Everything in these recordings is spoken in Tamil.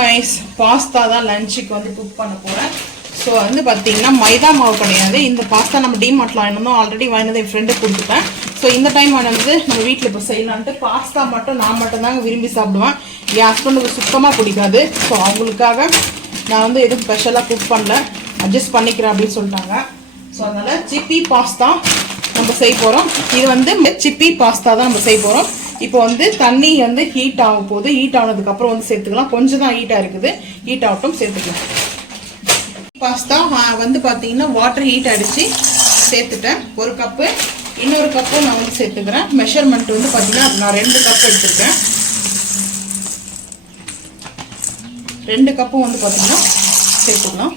guys, பாஸ்தா தான் லஞ்சுக்கு வந்து குக் பண்ண போறேன். ஸோ வந்து பார்த்தீங்கன்னா மைதா மாவு கிடையாது. இந்த பாஸ்தா நம்ம டிமார்ட்ல வாங்கினோம், ஆல்ரெடி வாங்கினது என் ஃப்ரெண்டு கொடுத்துட்டேன். ஸோ இந்த டைம் வாங்கினது நம்ம வீட்டில் இப்போ செய்யலான்ட்டு. பாஸ்தா மட்டும் நான் மட்டும்தாங்க விரும்பி சாப்பிடுவேன், என் ஹஸ்பண்டுக்கு சுத்தமாக பிடிக்காது. ஸோ அவங்களுக்காக நான் வந்து எதுவும் ஸ்பெஷலாக குக் பண்ணல, அட்ஜஸ்ட் பண்ணிக்கிறேன் அப்படின்னு சொல்லிட்டாங்க. ஸோ அதனால் சிப்பி பாஸ்தா நம்ம செய்ய போகிறோம். இது வந்து சிப்பி பாஸ்தா தான் நம்ம செய்ய போகிறோம். இப்போ வந்து தண்ணி வந்து ஹீட் ஆக போகுது. ஹீட் ஆனதுக்கப்புறம் வந்து சேர்த்துக்கலாம். கொஞ்சம் தான் ஹீட்டாக இருக்குது, ஹீட் ஆகட்டும், சேர்த்துக்கலாம். பாஸ்தா வந்து பார்த்தீங்கன்னா வாட்டர் ஹீட் அடித்து சேர்த்துட்டேன். ஒரு கப்பு, இன்னொரு கப்பும் நான் வந்து சேர்த்துக்கிறேன். மெஷர்மெண்ட் வந்து பார்த்தீங்கன்னா நான் 2 கப் எடுத்துருக்கேன். 2 கப்பும் வந்து பார்த்தீங்கன்னா சேர்த்துக்கலாம்.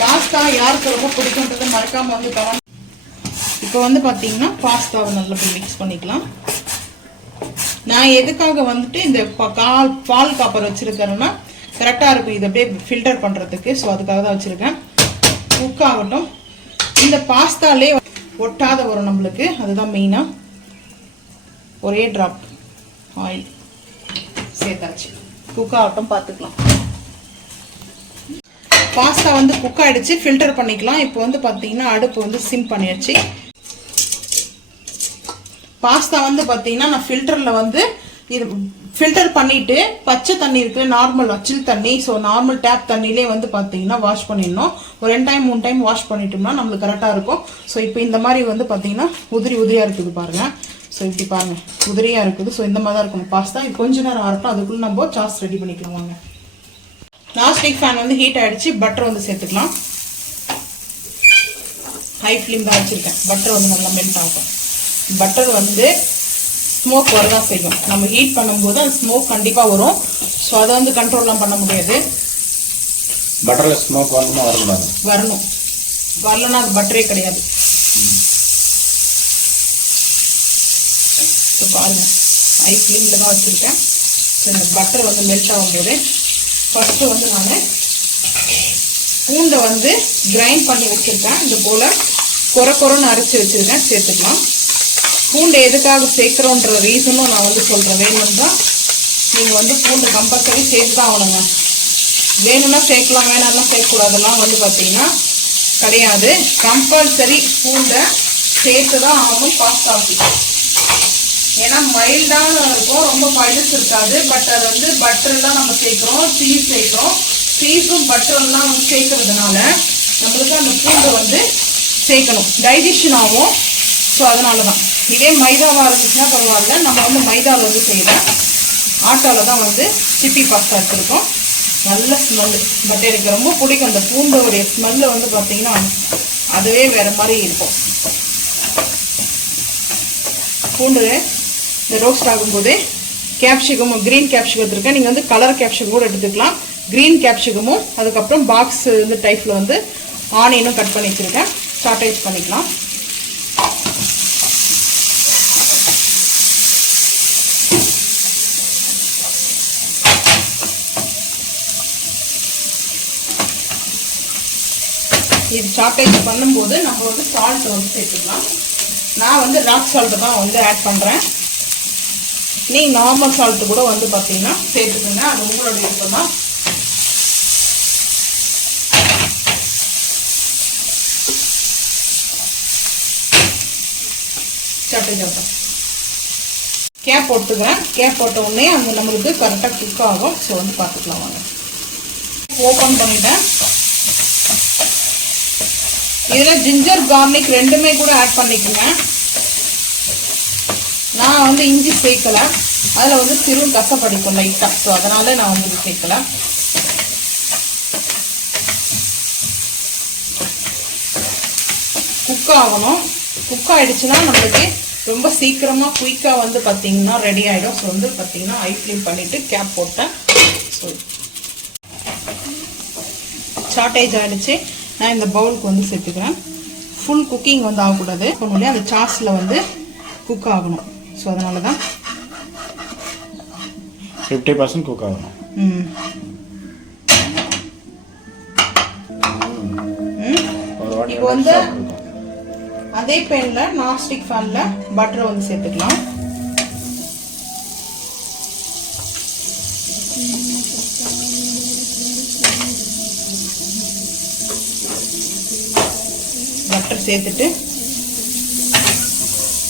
பாஸ்தா யாருக்கு ரொம்ப பிடிக்கும்ன்றது மறக்காமல் வந்து கவனம். இப்போ வந்து பார்த்தீங்கன்னா பாஸ்தாவை நல்லா மிக்ஸ் பண்ணிக்கலாம். நான் எதுக்காக வந்துட்டு இந்த பால் காப்பர் வச்சுருக்கிறேன்னா கரெக்டாக இருக்கும், இது அப்படியே ஃபில்டர் பண்ணுறதுக்கு. ஸோ அதுக்காக தான் வச்சுருக்கேன். குக் ஆகட்டும். இந்த பாஸ்தாலே ஒட்டாத வரும் நம்மளுக்கு, அதுதான் மெயினாக. ஒரே ட்ராப் ஆயில் சேர்த்தாச்சு. குக் ஆகட்டும், பார்த்துக்கலாம். பாஸ்தா வந்து குக் ஆகிடுச்சு, ஃபில்டர் பண்ணிக்கலாம். இப்போ வந்து பார்த்தீங்கன்னா அடுப்பு வந்து சிம் பண்ணியாச்சு. பாஸ்தா வந்து பார்த்தீங்கன்னா நான் ஃபில்டரில் வந்து இது ஃபில்டர் பண்ணிவிட்டு பச்சை தண்ணி இருக்குது, நார்மல் அச்சில் தண்ணி. ஸோ நார்மல் டேப் தண்ணியிலே வந்து பார்த்தீங்கன்னா வாஷ் பண்ணிடணும். ஒரு 2 டைம் 3 டைம் வாஷ் பண்ணிட்டோம்னா நம்மளுக்கு கரெக்டாக இருக்கும். ஸோ இப்போ இந்த மாதிரி வந்து பார்த்தீங்கன்னா உதிரியாக இருக்குது பாருங்கள். ஸோ இப்படி பாருங்கள், உதிரியாக இருக்குது. ஸோ இந்த மாதிரி தான் இருக்கணும் பாஸ்தா. இது கொஞ்ச நேரம் ஆகட்டும், அதுக்குள்ளே நம்ம சாஸ் ரெடி பண்ணிக்கலாம் வாங்க. நான்ஸ்டிக் ஃபேன் வந்து ஹீட் ஆகிடுச்சு. பட்டர் வந்து சேர்த்துக்கலாம். ஹை ஃப்ளேம் தான் வச்சுருக்கேன். பட்டர் வந்து நல்லா மெல்ட் ஆகும். பட்டர் வந்து ஸ்மோக் வரதான் செய்யும். நம்ம ஹீட் பண்ணும்போது அந்த ஸ்மோக் கண்டிப்பாக வரும். ஸோ அதை வந்து கண்ட்ரோல்லாம் பண்ண முடியாது. பட்டரில் ஸ்மோக் வரணும். வரலன்னா அது பட்டரே கிடையாது. ஸோ பாருங்கள், ஹை ஃப்ளேமில் தான் வச்சுருக்கேன். ஸோ இந்த பட்டர் வந்து மெல்ட் ஆகும்போது ஃபஸ்ட்டு வந்து நான் பூண்டை வந்து கிரைண்ட் பண்ணி வச்சுருக்கேன். இது போல் கொரன்னு அரைச்சி வச்சுருக்கேன், சேர்த்துக்கலாம். பூண்டை எதுக்காக சேர்க்குறோன்ற ரீசனும் நான் வந்து சொல்கிறேன். வேணும்னா நீங்கள் வந்து பூண்டை கம்பல்சரி சேர்த்து தான் ஆகணுங்க. வேணும்னா சேர்க்கலாம், வேணாம்லாம் சேர்க்கக்கூடாதெல்லாம் வந்து பார்த்தீங்கன்னா கிடையாது. கம்பல்சரி பூண்டை சேர்த்து தான் ஆகணும் பாஸ்தாவுக்கு. ஏன்னா மைல்டான இருக்கும், ரொம்ப பழுசு இருக்காது. பட் அது வந்து பட்டர்லாம் நம்ம சேர்க்குறோம், சீஸ் சேர்க்குறோம். சீஸும் பட்டரெல்லாம் வந்து சேர்க்கறதுனால நம்மளுக்கு அந்த பூண்டை வந்து சேர்க்கணும், டைஜஷன் ஆகும். ஸோ அதனால தான். இதே மைதாவாக இருந்துச்சுன்னா பரவாயில்ல, நம்ம வந்து மைதாவில் வந்து செய்யலாம். ஆட்டாவில் தான் வந்து சிப்பி பாஸ்தா எடுத்துருக்கோம். நல்ல ஸ்மெல்லு. பட் எனக்கு ரொம்ப பிடிக்கும் அந்த பூண்டோடைய ஸ்மெல்லு வந்து பார்த்தீங்கன்னா அதுவே வேறு மாதிரி இருக்கும். பூண்டு இந்த ரோஸ்ட் ஆகும்போது கேப்சிகம், க்ரீன் கேப்சிகம் எடுத்துருக்கேன். நீங்கள் வந்து கலர் கேப்சிகம் கூட எடுத்துக்கலாம். க்ரீன் கேப்சிகமும் அதுக்கப்புறம் பாக்ஸ் வந்து டைப்பில் வந்து ஆனியனும் கட் பண்ணி வச்சுருக்கேன். சாட்டேஜ் பண்ணிக்கலாம். இது சாட்டேஜ் பண்ணும்போது நம்ம வந்து சால்ட் வந்து சேர்த்துக்கலாம். நான் வந்து ராக் சால்ட்டு தான் வந்து ஆட் பண்ணுறேன். நீங்கள் நார்மல் சால்ட்டு கூட வந்து பார்த்தீங்கன்னா சேர்த்துக்கோங்க, அது உங்களோட விருப்பம் தான். சாட்டேஜ் ஆகும். கேப் போட்டுக்கிறேன். கேப் போட்ட உடனே அங்கே நம்மளுக்கு கரெக்டாக குக் ஆகும். ஸோ வந்து பார்த்துக்கலாம் வாங்க. ஓப்பன் பண்ணிட்டேன். இதில் ஜிஞ்சர் கார்லிக் ரெண்டுமே கூட ஆட் பண்ணிக்கோங்க. நான் வந்து இஞ்சி சேர்க்கலை, அதில் வந்து சிறு கசப்படிக்கும் லைட்டாக. ஸோ அதனால நான் வந்து சேர்க்கலை. குக் ஆகணும். குக் ஆகிடுச்சுன்னா நம்மளுக்கு ரொம்ப சீக்கிரமாக குயிக்காக வந்து பார்த்தீங்கன்னா ரெடி ஆகிடும். ஸோ வந்து பார்த்தீங்கன்னா ஹை ஃப்ளேம் பண்ணிவிட்டு கேப் போட்டேன். ஸோ சாட்டேஜ் ஆகிடுச்சு. நான் இந்த பவுலுக்கு வந்து சேர்த்துக்கிறேன். ஃபுல் குக்கிங் வந்து ஆகக்கூடாது, ஒன்றும் அந்த சாஸில் வந்து குக் ஆகணும். ஸோ அதனால தான் 50% குக் ஆகணும். இப்போ வந்து அதே பேனில் நான்ஸ்டிக் ஃபேனில் பட்டரை வந்து சேர்த்துக்கலாம். சேர்த்துட்டு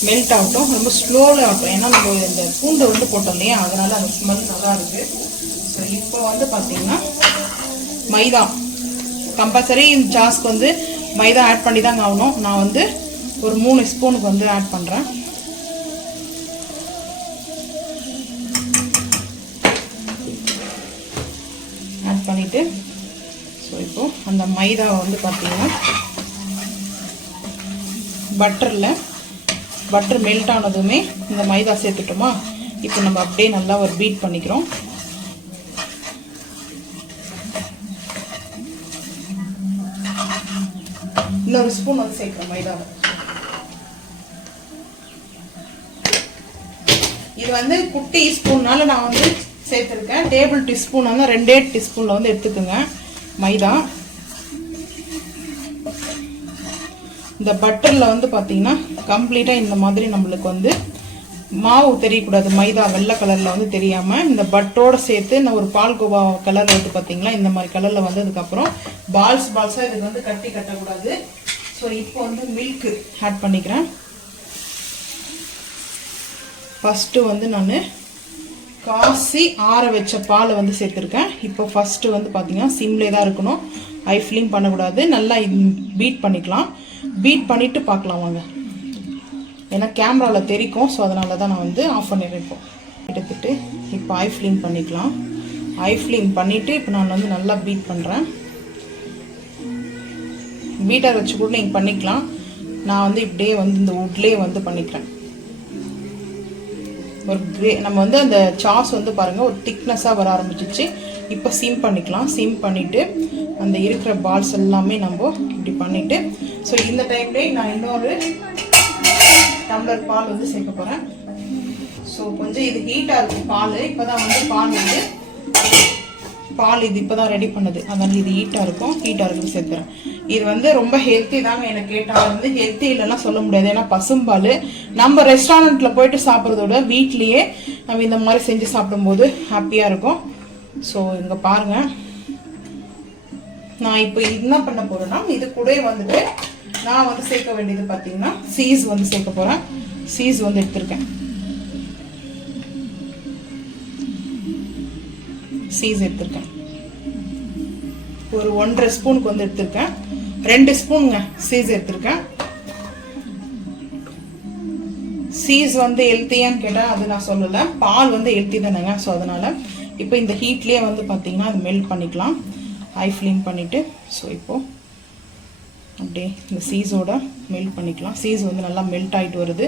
மெல்ட் ஆகட்டும். ரொம்ப ஸ்லோவில் ஆகட்டும், ஏன்னா நம்ம இந்த பூண்டை வந்து போட்டோம் இல்லையா, அதனால் அந்த ஸ்மெல் நல்லா இருக்குது. ஸோ இப்போ வந்து பார்த்திங்கன்னா மைதா கம்பல்சரி இந்த சாஸ்க்கு வந்து மைதா ஆட் பண்ணி தாங்க ஆகணும். நான் வந்து ஒரு 3 ஸ்பூனுக்கு வந்து ஆட் பண்ணுறேன். ஆட் பண்ணிவிட்டு ஸோ இப்போது அந்த மைதாவை வந்து பார்த்திங்கன்னா பட்டர் மெல்ட் ஆனதுமே இந்த மைதா சேர்த்துட்டோமா, இப்போ நம்ம அப்படியே நல்லா ஒரு பீட் பண்ணிக்கிறோம். இன்னொரு ஸ்பூன் வந்து சேர்க்குறோம் மைதாவை. இது வந்து குட்டி ஸ்பூன்னால நான் வந்து சேர்த்துருக்கேன். டேபிள் டீஸ்பூன் வந்து 2 டீஸ்பூனில் வந்து எடுத்துக்கோங்க மைதா. இந்த பட்டரில் வந்து பார்த்திங்கன்னா கம்ப்ளீட்டாக இந்த மாதிரி நம்மளுக்கு வந்து மாவு தெரியக்கூடாது, மைதா வெள்ளை கலரில் வந்து தெரியாமல் இந்த பட்டோடு சேர்த்து நான் ஒரு பால்கோவா கலரில் வந்து பார்த்திங்களா இந்த மாதிரி கலரில் வந்ததுக்கப்புறம் பால்ஸாக இதுக்கு வந்து கட்டக்கூடாது. ஸோ இப்போ வந்து மில்க்கு ஆட் பண்ணிக்கிறேன். ஃபஸ்ட்டு வந்து நான் காசி ஆற வச்ச பாலை வந்து சேர்த்துருக்கேன். இப்போ ஃபஸ்ட்டு வந்து பார்த்திங்கன்னா சிம்லே தான் இருக்கணும், ஹை ஃப்ளேம் பண்ணக்கூடாது. நல்லா பீட் பண்ணிக்கலாம். பீட் பண்ணிவிட்டு பார்க்கலாம் வாங்க, ஏன்னா கேமராவில் தெரிக்கும். ஸோ அதனால தான் நான் வந்து ஆஃப் பண்ணிடுறேன். இப்போ எடுத்துகிட்டு இப்போ ஹை ஃப்ளேம் பண்ணிக்கலாம். ஹை ஃப்ளேம் பண்ணிவிட்டு இப்போ நான் வந்து நல்லா பீட் பண்ணுறேன். பீட்டர் வச்சு கூட நீங்கள் பண்ணிக்கலாம். நான் வந்து இப்படியே வந்து இந்த வுட்லேயே வந்து பண்ணிக்கிறேன். ஒரு நம்ம வந்து அந்த சாஸ் வந்து பாருங்கள் ஒரு திக்னஸாக வர ஆரம்பிச்சிச்சு. இப்போ சிம் பண்ணிக்கலாம். சிம் பண்ணிவிட்டு அந்த இருக்கிற பால்ஸ் எல்லாமே நம்ம இப்படி பண்ணிவிட்டு ஸோ இந்த டைம்லேயே நான் இன்னொரு டம்ளர் பால் வந்து சேர்க்க போகிறேன். ஸோ கொஞ்சம் இது ஹீட்டாக இருக்கும் பால். இப்போ தான் வந்து பால் இது இப்போ தான் ரெடி பண்ணுது, அதனால் இது ஹீட்டாக இருக்குன்னு சேர்த்துறேன். இது வந்து ரொம்ப ஹெல்த்தி தாங்க. எனக்கு கேட்டால் வந்து ஹெல்த்தி இல்லைன்னா சொல்ல முடியாது, ஏன்னா பசும்பால் நம்ம ரெஸ்டாரண்ட்டில் போயிட்டு சாப்பிட்றதோட வீட்லேயே நம்ம இந்த மாதிரி செஞ்சு சாப்பிடும்போது ஹாப்பியாக இருக்கும். ஸோ இங்கே பாருங்கள், நான் இப்போ என்ன பண்ண போகிறேன்னா இது கூட வந்துட்டு நான் வந்து சேர்க்க வேண்டியது பார்த்தீங்கன்னா சீஸ் வந்து சேர்க்க போகிறேன். சீஸ் வந்து எடுத்திருக்கேன். ஒரு 1.5 ஸ்பூனுக்கு வந்து எடுத்திருக்கேன். 2 ஸ்பூனுங்க சீஸ் எடுத்திருக்கேன். சீஸ் வந்து ஹெல்த்தியான்னு கேட்டால் அது நான் சொல்லலை, பால் வந்து ஹெல்த்தி தானேங்க. ஸோ அதனால் இப்போ இந்த ஹீட்லேயே வந்து பார்த்தீங்கன்னா அது மெல்ட் பண்ணிக்கலாம். ஹை ஃப்ளேம் பண்ணிவிட்டு ஸோ இப்போது அப்படியே இந்த சீஸோட மெல்ட் பண்ணிக்கலாம். சீஸ் வந்து நல்லா மெல்ட் ஆகிட்டு வருது.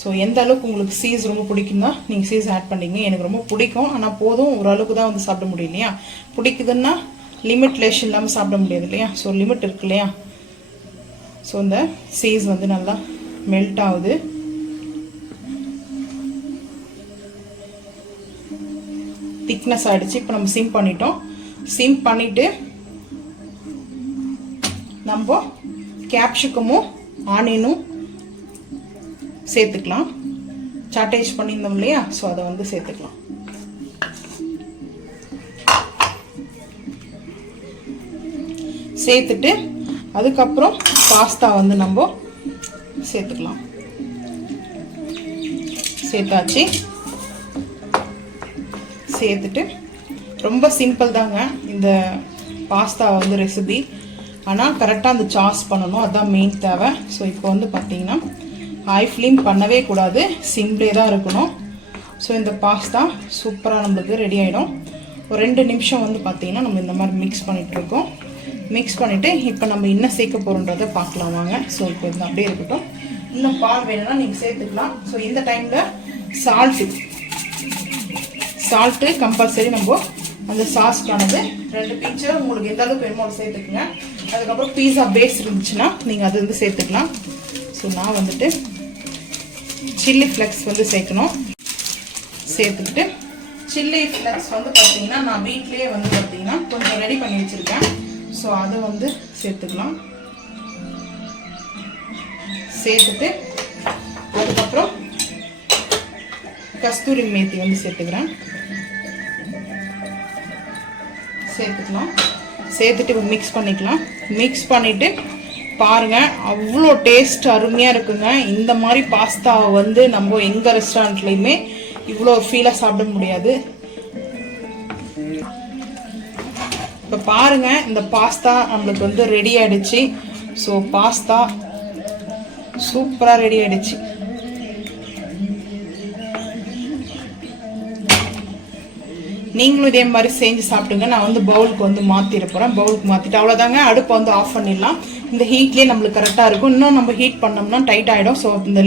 ஸோ எந்த அளவுக்கு உங்களுக்கு சீஸ் ரொம்ப பிடிக்குன்னா நீங்கள் சீஸ் ஆட் பண்ணிங்க. எனக்கு ரொம்ப பிடிக்கும், ஆனால் போதும் ஓரளவுக்கு தான் வந்து சாப்பிட முடியும் இல்லையா. பிடிக்குதுன்னா லிமிட்லேஷன் இல்லாமல் சாப்பிட முடியாது இல்லையா. ஸோ லிமிட் இருக்கு இல்லையா. ஸோ இந்த சீஸ் வந்து நல்லா மெல்ட் ஆகுது. திக்னஸ் ஆகிடுச்சு. இப்போ நம்ம சிம் பண்ணிட்டோம். சிம் பண்ணிவிட்டு நம்ம கேப்சிகமும் ஆனியனும் சேர்த்துக்கலாம். சாட்டேஜ் பண்ணியிருந்தோம் இல்லையா, ஸோ அதை வந்து சேர்த்துக்கலாம். சேர்த்துட்டு அதுக்கப்புறம் பாஸ்தா வந்து நம்ம சேர்த்துக்கலாம். சேர்த்தாச்சு. சேர்த்துட்டு ரொம்ப சிம்பிள் தாங்க இந்த பாஸ்தா வந்து ரெசிபி, ஆனால் கரெக்டாக அந்த சாஸ் பண்ணணும், அதுதான் மெயின் தேவை. ஸோ இப்போ வந்து பார்த்திங்கன்னா ஹை ஃப்ளேம் பண்ணவே கூடாது, சிம்லே தான் இருக்கணும். ஸோ இந்த பாஸ்தா சூப்பராக நம்மளுக்கு ரெடி ஆகிடும். ஒரு 2 நிமிஷம் வந்து பார்த்திங்கன்னா நம்ம இந்த மாதிரி மிக்ஸ் பண்ணிகிட்ருக்கோம். மிக்ஸ் பண்ணிவிட்டு இப்போ நம்ம என்ன சேர்க்க போகிறோன்றதை பார்க்கலாம் வாங்க. ஸோ இப்போ இது அப்படியே இருக்கட்டும். இன்னும் பால் வேணும்னா நீங்கள் சேர்த்துக்கலாம். ஸோ இந்த டைமில் சால்ட்டு கம்பல்சரி நம்ம அந்த சாஸ்க்கானது 2 பிஞ்சு உங்களுக்கு எந்த அளவுக்கு வேணுமோ சேர்த்துக்குங்க. அதுக்கப்புறம் பீஸா பேஸ் இருந்துச்சுன்னா நீங்கள் அது வந்து சேர்த்துக்கலாம். ஸோ நான் வந்துட்டு சில்லி ஃப்ளெக்ஸ் வந்து சேர்க்கணும். சேர்த்துக்கிட்டு சில்லி ஃப்ளெக்ஸ் வந்து பார்த்தீங்கன்னா நான் வீட்லேயே வந்து பார்த்தீங்கன்னா கொஞ்சம் ரெடி பண்ணி வச்சுருக்கேன். ஸோ அதை வந்து சேர்த்துக்கலாம். சேர்த்துட்டு அதுக்கப்புறம் கஸ்தூரி மேத்தி வந்து சேர்த்துக்கிறேன். சேர்த்துக்கலாம். சேர்த்துட்டு மிக்ஸ் பண்ணிக்கலாம். மிக்ஸ் பண்ணிவிட்டு பாருங்கள், அவ்வளோ டேஸ்ட் அருமையாக இருக்குங்க. இந்த மாதிரி பாஸ்தாவை வந்து நம்ம எங்கள் ரெஸ்டாரண்ட்லேயுமே இவ்வளோ ஃபீலாக சாப்பிட முடியாது. இப்போ பாருங்கள், இந்த பாஸ்தா நம்மளுக்கு வந்து ரெடி ஆகிடுச்சு. ஸோ பாஸ்தா சூப்பராக ரெடி ஆகிடுச்சு. நீங்களும் இதே மாதிரி செஞ்சு சாப்பிடுங்க. நான் வந்து பவுலுக்கு வந்து மாற்றிட போகிறேன். பவுலுக்கு மாற்றிட்டு அவ்வளோதாங்க. அடுப்பை வந்து ஆஃப் பண்ணிடலாம். இந்த ஹீட்லேயே நம்மளுக்கு கரெக்டாக இருக்கும். இன்னும் நம்ம ஹீட் பண்ணோம்னா டைட் ஆகிடும். ஸோ இந்த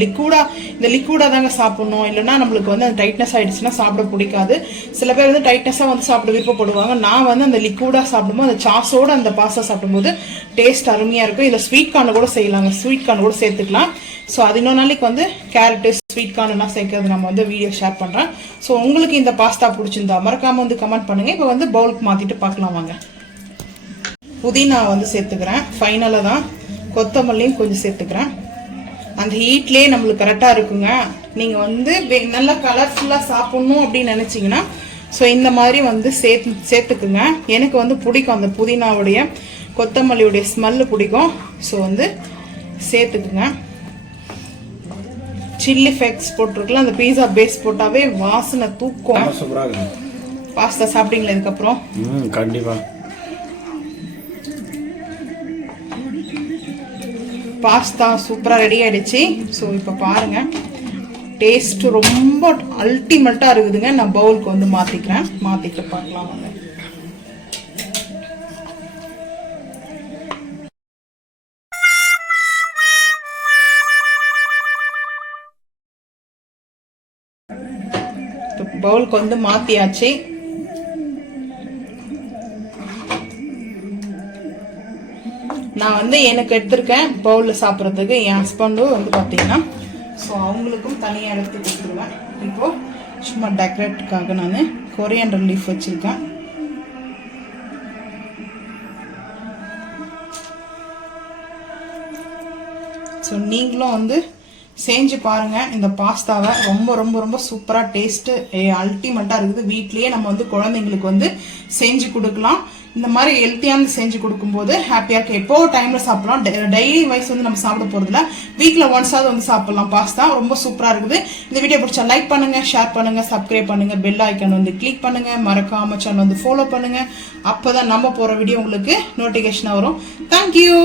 லிக்விடாக தாங்க சாப்பிட்ணும். இல்லைனா நம்மளுக்கு வந்து அந்த டைட்னஸ் ஆகிடுச்சுன்னா சாப்பிட பிடிக்காது. சில பேர் வந்து டைட்னஸாக வந்து சாப்பிட விருப்பப்படுவாங்க. நான் வந்து அந்த லிக்விடாக சாப்பிடும்போது அந்த சாஸோடு அந்த பாஸ்தா சாப்பிடும்போது டேஸ்ட் அருமையாக இருக்கும். இதில் ஸ்வீட் கார்ன் கூட செய்யலாங்க. ஸ்வீட் கார்ன் கூட சேர்த்துக்கலாம். ஸோ அது இன்னொரு நாளைக்கு வந்து கேரட்டு ஸ்வீட் கார்ன்லாம் சேர்க்கறது நம்ம வந்து வீடியோ ஷேர் பண்ணுறேன். ஸோ உங்களுக்கு இந்த பாஸ்தா பிடிச்சிருந்தா மறக்காமல் வந்து கமெண்ட் பண்ணுங்கள். இப்போ வந்து பவுலுக்கு மாற்றிட்டு பார்க்கலாம் வாங்க. புதினா வந்து சேர்த்துக்கிறேன். ஃபைனலாக தான் கொத்தமல்லியும் கொஞ்சம் சேர்த்துக்கிறேன். அந்த ஹீட்லேயே நம்மளுக்கு கரெக்டாக இருக்குங்க. நீங்கள் வந்து நல்லா கலர்ஃபுல்லாக சாப்பிட்ணும் அப்படின்னு நினச்சிங்கன்னா ஸோ இந்த மாதிரி வந்து சேர்த்துக்குங்க. எனக்கு வந்து பிடிக்கும் அந்த புதினாவுடைய கொத்தமல்லியுடைய ஸ்மெல்லு பிடிக்கும். ஸோ வந்து சேர்த்துக்குங்க. சில்லி ஃப்ளேக்ஸ் போட்டிருக்கலாம். அந்த பீஸா பேஸ் போட்டாவே வாசனை தூக்கும். பாஸ்தா சாப்பிட்டீங்களா இதுக்கப்புறம்? கண்டிப்பா. பாஸ்தா சூப்பராக ரெடி ஆகிடுச்சு. ஸோ இப்போ பாருங்கள், டேஸ்ட் ரொம்ப அல்டிமேட்டாக இருக்குதுங்க. நான் பவுலுக்கு வந்து மாற்றிக்கிறேன். மாற்றிட்டு பார்க்கலாம் வாங்க. பவுலுக்கு வந்து மாற்றியாச்சு. நான் வந்து எனக்கு எடுத்திருக்கேன் பவுலில் சாப்பிட்றதுக்கு. என் ஹஸ்பண்டும் வந்து பார்த்தீங்கன்னா ஸோ அவங்களுக்கும் தனியாக எடுத்து கொடுத்துருவேன். இப்போது சும்மா டெக்கரேட்டுக்காக நான் கொரியாண்டர் லீஃப் வச்சுருக்கேன். ஸோ நீங்களும் வந்து செஞ்சு பாருங்கள் இந்த பாஸ்தாவை. ரொம்ப ரொம்ப ரொம்ப சூப்பராக டேஸ்ட்டு அல்டிமேட்டாக இருக்குது. வீட்லேயே நம்ம வந்து குழந்தைங்களுக்கு வந்து செஞ்சு கொடுக்கலாம். இந்த மாதிரி ஹெல்த்தியான செஞ்சு கொடுக்கும்போது ஹாப்பியாக இருக்குது. எப்போ டைமில் சாப்பிட்லாம். டெய்லி வைஸ் வந்து நம்ம சாப்பிட போகிறதில்ல. வீக்கில் ஒன்ஸாவது வந்து சாப்பிட்லாம். பாஸ்தா ரொம்ப சூப்பராக இருக்குது. இந்த வீடியோ பிடிச்சா லைக் பண்ணுங்கள், ஷேர் பண்ணுங்கள், சப்ஸ்கிரைப் பண்ணுங்கள், பெல் ஐக்கான் வந்து கிளிக் பண்ணுங்கள். மறக்காம சேனல் வந்து ஃபாலோ பண்ணுங்கள். அப்போ தான் நம்ம போகிற வீடியோ உங்களுக்கு நோட்டிஃபிகேஷனாக வரும். தேங்க்யூ.